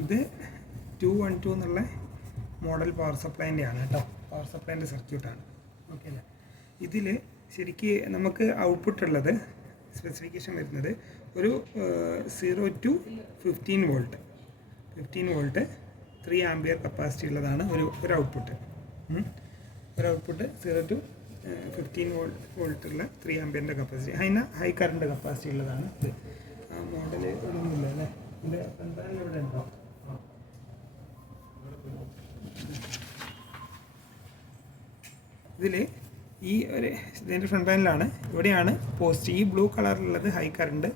ഇത് 212 എന്നുള്ള model power സപ്ലൈൻ്റെ ആണ് കേട്ടോ. പവർ സപ്ലൈൻ്റെ സർക്യൂട്ടാണ്. ഓക്കെ അല്ലേ? ഇതിൽ ശരിക്ക് നമുക്ക് ഔട്ട്പുട്ട് ഉള്ളത് സ്പെസിഫിക്കേഷൻ വരുന്നത് ഒരു 0 to 15 വോൾട്ട് 3 ആംപിയർ കപ്പാസിറ്റി ഉള്ളതാണ് ഒരു ഔട്ട്പുട്ട്. ഒരു ഔട്ട്പുട്ട് 0 to 15 വോൾട്ടുള്ള 3 ആംപിയറിൻ്റെ കപ്പാസിറ്റി, അതിന് ഹൈ കറണ്ട് കപ്പാസിറ്റി ഉള്ളതാണ് ഇത്. ആ മോഡൽ ഒന്നുമില്ല അല്ലേ? ഇതിൻ്റെ എന്തായാലും ഇവിടെ ഉണ്ടോ? ഇതിൽ ഈ ഒരു ഇതിൻ്റെ ഫ്രണ്ട് പാനലാണ്. ഇവിടെയാണ് പോസ്റ്റ്. ഈ ബ്ലൂ കളറിലുള്ളത് ഹൈ കറണ്ട്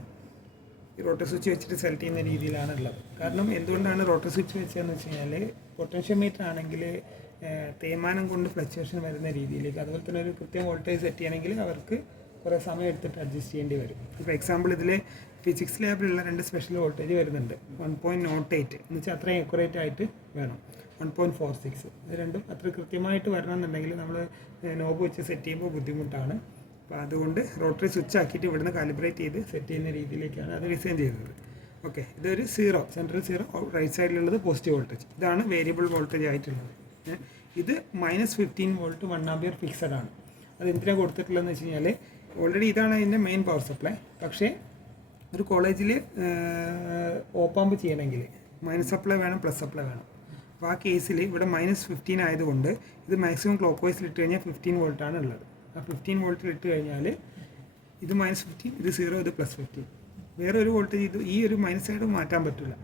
ഈ റോട്ടർ സ്വിച്ച് വെച്ചിട്ട് സെലക്ട് ചെയ്യുന്ന രീതിയിലാണ് ഉള്ളത്. കാരണം എന്തുകൊണ്ടാണ് റോട്ടർ സ്വിച്ച് വെച്ചതെന്ന് വെച്ച് കഴിഞ്ഞാൽ പൊട്ടൻഷ്യോമീറ്റർ ആണെങ്കിൽ തേയ്മാനം കൊണ്ട് ഫ്ലക്ച്വേഷൻ വരുന്ന രീതിയിലേക്ക്, അതുപോലെ തന്നെ ഒരു കൃത്യം വോൾട്ടേജ് സെറ്റ് ചെയ്യണമെങ്കിൽ അവർക്ക് കുറേ സമയം എടുത്തിട്ട് അഡ്ജസ്റ്റ് ചെയ്യേണ്ടി വരും. ഇപ്പോൾ എക്സാമ്പിൾ ഇതിൽ ഫിസിക്സ് ലാബിലുള്ള 2 സ്പെഷ്യൽ വോൾട്ടേജ് വരുന്നുണ്ട്. 1.08 എന്ന് വെച്ചാൽ അത്രയും അക്യുറേറ്റ് ആയിട്ട് വേണം. 1.46 ഇത് രണ്ടും അത്ര കൃത്യമായിട്ട് വരണമെന്നുണ്ടെങ്കിൽ നമ്മൾ നോബ് വെച്ച് സെറ്റ് ചെയ്യുമ്പോൾ ബുദ്ധിമുട്ടാണ്. അപ്പോൾ അതുകൊണ്ട് റോട്ടറി സ്വിച്ച് ആക്കിയിട്ട് ഇവിടുന്ന് കാലിബ്രേറ്റ് ചെയ്ത് സെറ്റ് ചെയ്യുന്ന രീതിയിലേക്കാണ് അത് ഡിസൈൻ ചെയ്തത്. ഓക്കെ, ഇതൊരു 0 സെൻട്രൽ 0, റൈറ്റ് സൈഡിലുള്ളത് പോസിറ്റീവ് വോൾട്ടേജ്. ഇതാണ് വേരിയബിൾ വോൾട്ടേജ് ആയിട്ടുള്ളത്. ഇത് -15 വോൾട്ട് 1 ആംപിയർ ഫിക്സഡ് ആണ്. അത് എന്തിനാണ് കൊടുത്തിട്ടുള്ളതെന്ന് വെച്ച് കഴിഞ്ഞാൽ ഓൾറെഡി ഇതാണ് അതിൻ്റെ മെയിൻ പവർ സപ്ലൈ. പക്ഷേ ഒരു കോളേജിൽ ഓപ്പാമ്പ് ചെയ്യണമെങ്കിൽ മൈനസ് സപ്ലൈ വേണം, പ്ലസ് സപ്ലൈ വേണം. അപ്പോൾ ആ കേസിൽ ഇവിടെ -15 ആയതുകൊണ്ട് ഇത് മാക്സിമം ക്ലോക്ക് വൈസിൽ ഇട്ട് കഴിഞ്ഞാൽ 15 വോൾട്ടാണ് ഉള്ളത്. ആ 15 വോൾട്ടിൽ ഇട്ട് കഴിഞ്ഞാൽ ഇത് -15, ഇത് 0, ഇത് +15. വേറെ ഒരു വോൾട്ടേജ് ഇത് ഈ ഒരു മൈനസ് സൈഡ് മാറ്റാൻ പറ്റില്ല.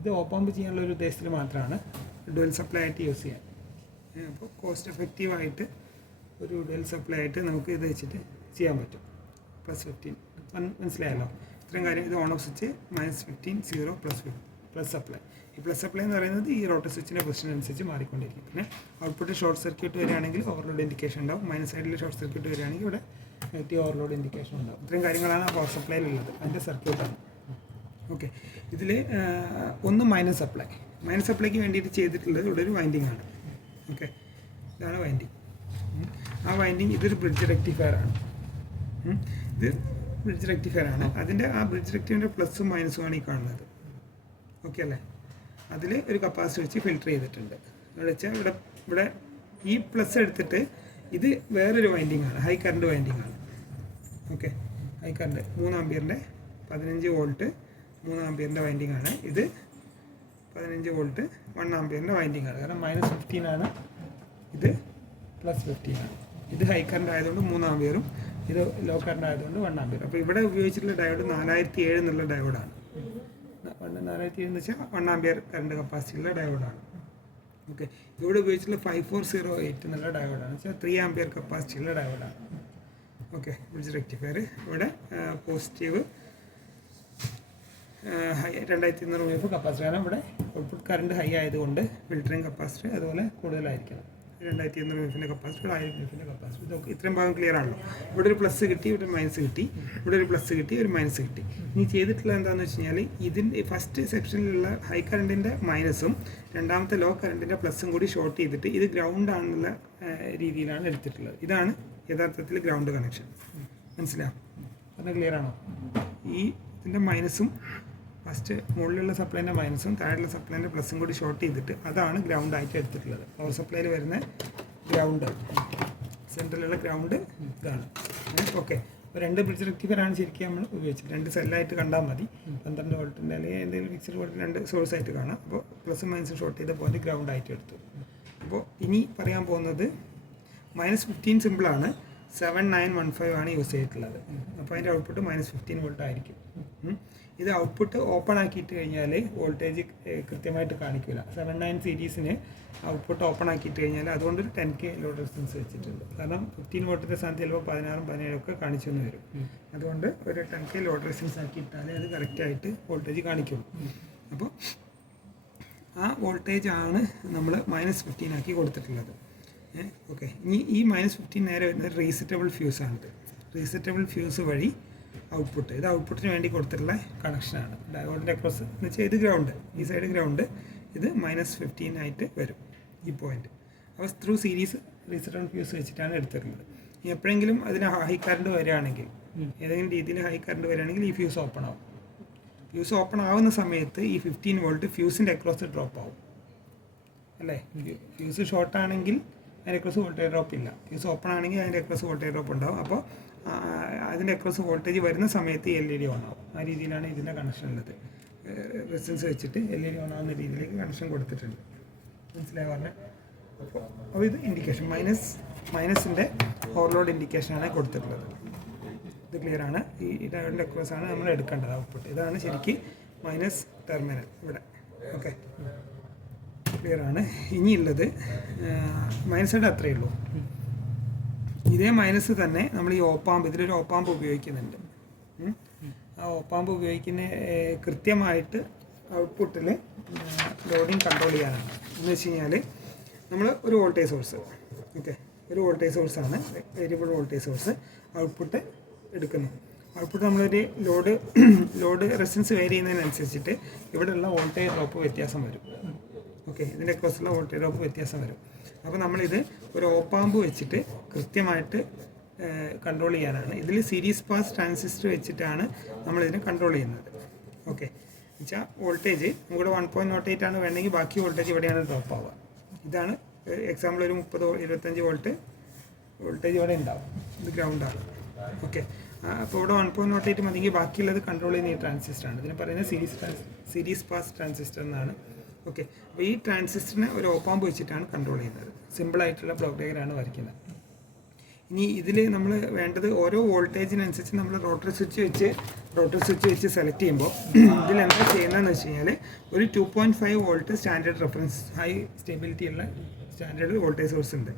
ഇത് ഓപ്പാമ്പ് ചെയ്യാനുള്ള ഒരു ഉദ്ദേശത്തിൽ മാത്രമാണ് ഡുവൽ സപ്ലൈ ആയിട്ട് യൂസ് ചെയ്യാൻ. അപ്പോൾ കോസ്റ്റ് എഫക്റ്റീവായിട്ട് ഒരു ഡുവൽ സപ്ലൈ ആയിട്ട് നമുക്ക് ഇത് വെച്ചിട്ട് ചെയ്യാൻ പറ്റും. +15 മനസ്സിലായല്ലോ? ഇത്രയും കാര്യം. ഇത് on off switch -15, 0, plus supply. ഈ പ്ലസ് സപ്ലൈ എന്ന് പറയുന്നത് ഈ റോട്ടർ സ്വിച്ചിൻ്റെ പൊസിഷൻ അനുസരിച്ച് മാറിക്കൊണ്ടിരിക്കും. പിന്നെ ഔട്ട്പുട്ട് ഷോർട്ട് സർക്യൂട്ട് വരികയാണെങ്കിൽ ഓവർലോഡ് ഇൻഡിക്കേഷൻ ഉണ്ടാവും. മൈനസ് സൈഡിൽ ഷോർട്ട് സർക്യൂട്ട് വരികയാണെങ്കിൽ ഇവിടെ നെഗറ്റീവ് ഓവർലോഡ് ഇൻഡിക്കേഷൻ ഉണ്ടാവും. ഇത്രയും കാര്യങ്ങളാണ് പവർ സപ്ലൈയിലുള്ളത്. അതിൻ്റെ സർക്യൂട്ടാണ്. ഓക്കെ, ഇതിൽ ഒന്ന് മൈനസ് സപ്ലൈക്ക് വേണ്ടിയിട്ട് ചെയ്തിട്ടുള്ളത് ഇവിടെ ഒരു വൈൻഡിങ് ആണ്. ഓക്കെ, ഇതാണ് വൈൻഡിങ്. ആ വൈൻഡിങ് ഇതൊരു ബ്രിഡ്ജ് റെക്ടിഫയർ ആണ്. ഇത് ബ്രിഡ്ജ് റെക്ടിഫയർ ആണ്. അതിൻ്റെ ആ ബ്രിഡ്ജ് റെക്ടിഫയറിൻ്റെ പ്ലസും മൈനസും ആണ് ഈ കാണുന്നത്. ഓക്കെ അല്ലേ? അതിൽ ഒരു കപ്പാസിറ്റി വെച്ച് ഫിൽറ്റർ ചെയ്തിട്ടുണ്ട്. ഇവിടെ വെച്ചാൽ ഇവിടെ ഈ പ്ലസ് എടുത്തിട്ട് ഇത് വേറൊരു വൈൻഡിങ് ആണ്, ഹൈ കറണ്ട് വൈൻഡിങ് ആണ്. ഓക്കെ, ഹൈ കറണ്ട് 3 ആംപിയറിൻ്റെ 15 വോൾട്ട് 3 ആംപിയറിൻ്റെ വൈൻഡിങ് ആണ്. ഇത് 15 വോൾട്ട് 1 ആംപിയറിൻ്റെ വൈൻഡിങ് ആണ്. കാരണം -15 ആണ്, ഇത് +15 ആണ്. ഇത് ഹൈ കറണ്ട് ആയതുകൊണ്ട് 3 ആംപിയറും ഇത് ലോ കറണ്ട് ആയതുകൊണ്ട് 1 ആംപിയർ. അപ്പോൾ ഇവിടെ ഉപയോഗിച്ചിട്ടുള്ള ഡയോഡ് 4007 എന്നുള്ള ഡയോഡാണ്. 4007 എന്ന് വെച്ചാൽ 1 ആംപിയർ കറണ്ട് കപ്പാസിറ്റിയുള്ള ഡയോഡാണ്. ഓക്കെ, ഇവിടെ ഉപയോഗിച്ചിട്ടുള്ള 5408 എന്നുള്ള ഡയോഡാണ് വെച്ചാൽ 3 ആംപിയർ കപ്പാസിറ്റിയുള്ള ഡയോഡാണ്. Okay, bridge rectifier. ഇവിടെ പോസിറ്റീവ് 2200 mF കപ്പാസിറ്റി. കാരണം ഇവിടെ ഔട്ട്പുട്ട് കറണ്ട് ഹൈ ആയതുകൊണ്ട് ഫിൽറ്ററിങ് കപ്പാസിറ്റി അതുപോലെ കൂടുതലായിരിക്കണം. 2200 mF കപ്പാസിറ്റി, 1000 mF കപ്പാസിറ്റി. ഇതൊക്കെ ഇത്രയും ഭാഗം ക്ലിയർ ആണല്ലോ? ഇവിടെ ഒരു പ്ലസ് കിട്ടി, ഇവിടെ മൈനസ് കിട്ടി, ഇവിടെ ഒരു പ്ലസ് കിട്ടി, ഒരു മൈനസ് കിട്ടി. ഇനി ചെയ്തിട്ടുള്ളത് എന്താണെന്ന് വെച്ച് കഴിഞ്ഞാൽ ഇതിൻ്റെ ഫസ്റ്റ് സെക്ഷനിലുള്ള ഹൈ കറണ്ടിൻ്റെ മൈനസും രണ്ടാമത്തെ ലോ കറണ്ടിൻ്റെ പ്ലസും കൂടി ഷോർട്ട് ചെയ്തിട്ട് ഇത് ഗ്രൗണ്ട് ആണെന്നുള്ള രീതിയിലാണ് എടുത്തിട്ടുള്ളത്. ഇതാണ് യഥാർത്ഥത്തിൽ ഗ്രൗണ്ട് കണക്ഷൻ. മനസ്സിലാവും? അത് ക്ലിയർ ആണോ? ഈ ഇതിൻ്റെ മൈനസും ഫസ്റ്റ് മുകളിലുള്ള സപ്ലൈൻ്റെ മൈനസും താഴെയുള്ള സപ്ലൈൻ്റെ പ്ലസും കൂടി ഷോർട്ട് ചെയ്തിട്ട് അതാണ് ഗ്രൗണ്ട് ആയിട്ട് എടുത്തിട്ടുള്ളത്. പവർ സപ്ലൈയിൽ വരുന്ന ഗ്രൗണ്ട്, സെൻട്രലുള്ള ഗ്രൗണ്ട് ഇതാണ്. ഓക്കെ, അപ്പോൾ 2 ബ്രിഡ്ജ് റെക്ടിഫയറാണ് ശരിക്കും നമ്മൾ ഉപയോഗിച്ചത്. 2 സെല്ലായിട്ട് കണ്ടാൽ മതി. 12 വോൾട്ടിൻ്റെ അല്ലെങ്കിൽ എന്തെങ്കിലും ഫിക്സഡ് വോൾട്ട് 2 സോഴ്സായിട്ട് കാണാം. അപ്പോൾ പ്ലസും മൈനസും ഷോർട്ട് ചെയ്ത പോയിന്റ് ഗ്രൗണ്ട് ആയിട്ട് എടുത്തു. അപ്പോൾ ഇനി പറയാൻ പോകുന്നത് -15 സിമ്പിളാണ്. 7915 ആണ് യൂസ് ചെയ്തിട്ടുള്ളത്. അപ്പോൾ അതിൻ്റെ ഔട്ട്പുട്ട് -15 വോൾട്ട് ആയിരിക്കും. ഇത് ഔട്ട്പുട്ട് ഓപ്പൺ ആക്കിയിട്ട് കഴിഞ്ഞാൽ വോൾട്ടേജ് കൃത്യമായിട്ട് കാണിക്കില്ല. 79 സീരീസിന് ഔട്ട്പുട്ട് ഓപ്പൺ ആക്കിയിട്ട് കഴിഞ്ഞാൽ അതുകൊണ്ടൊരു 10K ലോഡ് റെസിസ്റ്റൻസ് വെച്ചിട്ടുണ്ട്. കാരണം 15 വോൾട്ടിൻ്റെ സ്ഥാനത്ത് ചിലപ്പോൾ 16, 17 ഒക്കെ കാണിച്ചു എന്ന് വരും. അതുകൊണ്ട് ഒരു 10K ലോഡ് റെസിസ്റ്റൻസ് ആക്കിയിട്ടാലേ അത് കറക്റ്റായിട്ട് വോൾട്ടേജ് കാണിക്കുള്ളൂ. അപ്പോൾ ആ വോൾട്ടേജ് ആണ് നമ്മൾ -15 ആക്കി കൊടുത്തിട്ടുള്ളത്. ഓക്കെ, ഇനി ഈ -15 നേരെ വരുന്നത് റീസെറ്റബിൾ ഫ്യൂസാണിത്. റീസെറ്റബിൾ ഫ്യൂസ് വഴി ഔട്ട്പുട്ട്, ഇത് ഔട്ട്പുട്ടിന് വേണ്ടി കൊടുത്തിട്ടുള്ള കണക്ഷനാണ്. ഡയോഡിൻ്റെ അക്രോസ് എന്ന് വെച്ചാൽ ഇത് ഗ്രൗണ്ട്, ഈ സൈഡ് ഗ്രൗണ്ട്, ഇത് -15 ആയിട്ട് വരും ഈ പോയിന്റ്. അപ്പോൾ ത്രൂ സീരീസ് റീസെറ്റബിൾ ഫ്യൂസ് വെച്ചിട്ടാണ് എടുത്തിട്ടുള്ളത്. എപ്പോഴെങ്കിലും അതിന് ഹൈ കറണ്ട് വരികയാണെങ്കിൽ, ഏതെങ്കിലും രീതിയിൽ ഹൈ കറണ്ട് വരികയാണെങ്കിൽ ഈ ഫ്യൂസ് ഓപ്പൺ ആവും. ഫ്യൂസ് ഓപ്പൺ ആവുന്ന സമയത്ത് ഈ 15 വോൾട്ട് ഫ്യൂസിൻ്റെ അക്രോസ് ഡ്രോപ്പ് ആവും അല്ലേ. ഫ്യൂസ് ഷോർട്ട് ആണെങ്കിൽ അതിൻ്റെ അക്രോസ് വോൾട്ടേജ് ഡ്രോപ്പ് ഇല്ല. ഫ്യൂസ് ഓപ്പൺ ആണെങ്കിൽ അതിൻ്റെ അക്രോസ് വോൾട്ടേജ് ഡ്രോപ്പ് ഉണ്ടാവും. അപ്പോൾ അതിൻ്റെ അക്രോസ് വോൾട്ടേജ് വരുന്ന സമയത്ത് LED ഓൺ ആവും. ആ രീതിയിലാണ് ഇതിൻ്റെ കണക്ഷൻ ഉള്ളത്. റെസിസ്റ്റൻസ് വെച്ചിട്ട് LED ഓൺ ആവുന്ന രീതിയിലേക്ക് കണക്ഷൻ കൊടുത്തിട്ടുണ്ട്. മനസ്സിലായി പറഞ്ഞത്? അപ്പോൾ ഇത് ഇൻഡിക്കേഷൻ മൈനസിൻ്റെ ഓവർലോഡ് ഇൻഡിക്കേഷനാണ് കൊടുത്തിട്ടുള്ളത്. ഇത് ക്ലിയറാണ്. ഈ ഡയോഡിൻ്റെ അക്രോസാണ് നമ്മൾ എടുക്കേണ്ടത് ഔട്ട്പുട്ട്. ഇതാണ് ശരിക്കും മൈനസ് ടെർമിനൽ ഇവിടെ. ഓക്കെ, ക്ലിയറാണ്. ഇനിയുള്ളത് മൈനസ് അത്രയേ ഉള്ളൂ. ഇതേ മൈനസ് തന്നെ നമ്മൾ ഈ ഓപ്പാമ്പ്, ഇതിലൊരു ഓപ്പാമ്പ് ഉപയോഗിക്കുന്നുണ്ട്. ആ ഓപ്പാമ്പ് ഉപയോഗിക്കുന്ന കൃത്യമായിട്ട് ഔട്ട്പുട്ടിൽ ലോഡിങ് കൺട്രോൾ ചെയ്യാനാണ്. എന്ന് വെച്ച് കഴിഞ്ഞാൽ നമ്മൾ ഒരു വോൾട്ടേജ് സോഴ്സ്, ഓക്കെ, ഒരു വോൾട്ടേജ് സോഴ്സാണ്, വേരിയബിൾ വോൾട്ടേജ് സോഴ്സ് ഔട്ട്പുട്ട് എടുക്കുന്നു. ഔട്ട്പുട്ട് നമ്മളൊരു ലോഡ് റെസിസ്റ്റൻസ് വേരി ചെയ്യുന്നതിനനുസരിച്ചിട്ട് ഇവിടെയുള്ള വോൾട്ടേജ് ഡ്രോപ്പ് വ്യത്യാസം വരും. ഓക്കെ, ഇതിൻ്റെ അക്രോസുള്ള വോൾട്ടേജ് ഡ്രോപ്പ് വ്യത്യാസം വരും. അപ്പോൾ നമ്മളിത് ഒരു ഓപ്പാമ്പ് വെച്ചിട്ട് കൃത്യമായിട്ട് കൺട്രോൾ ചെയ്യാനാണ്. ഇതിൽ സീരീസ് പാസ് ട്രാൻസിസ്റ്റർ വെച്ചിട്ടാണ് നമ്മളിതിനെ കൺട്രോൾ ചെയ്യുന്നത്. ഓക്കെ, എന്നുവെച്ചാൽ വോൾട്ടേജ് നമുക്കിവിടെ 1.08 ആണ് വേണമെങ്കിൽ ബാക്കി വോൾട്ടേജ് ഇവിടെയാണ് ഡ്രോപ്പ് ആവുക. ഇതാണ് എക്സാമ്പിൾ, ഒരു 30-25 വോൾട്ടേജ് ഇവിടെ ഉണ്ടാവും. ഇത് ഗ്രൗണ്ടാണ്. ഓക്കെ, അപ്പോൾ ഇവിടെ 1.08 മതിയെങ്കിൽ ബാക്കിയുള്ളത് കൺട്രോൾ ചെയ്യുന്ന ഈ ട്രാൻസിസ്റ്ററാണ്. ഇതിന് പറയുന്നത് സീരീസ് പാസ് ട്രാൻസിസ്റ്റർ എന്നാണ്. ഓക്കെ, അപ്പോൾ ഈ ട്രാൻസിസ്റ്ററിനെ ഒരു ഓപ്പാമ്പ് വെച്ചിട്ടാണ് കൺട്രോൾ ചെയ്യുന്നത്. സിമ്പിളായിട്ടുള്ള ബ്ലോക്ക് ഡയഗ്രാമാണ് വരയ്ക്കുന്നത്. ഇനി ഇതിൽ നമ്മൾ വേണ്ടത് ഓരോ വോൾട്ടേജിനനുസരിച്ച് നമ്മൾ റോട്ടറി സ്വിച്ച് വെച്ച് സെലക്ട് ചെയ്യുമ്പോൾ ഇതിലെന്താ ചെയ്യുന്നതെന്ന് വെച്ച് കഴിഞ്ഞാൽ ഒരു 2.5 volt standard reference high stability ഉള്ള സ്റ്റാൻഡേർഡ് വോൾട്ടേജ് സോഴ്സ് ഉണ്ട്.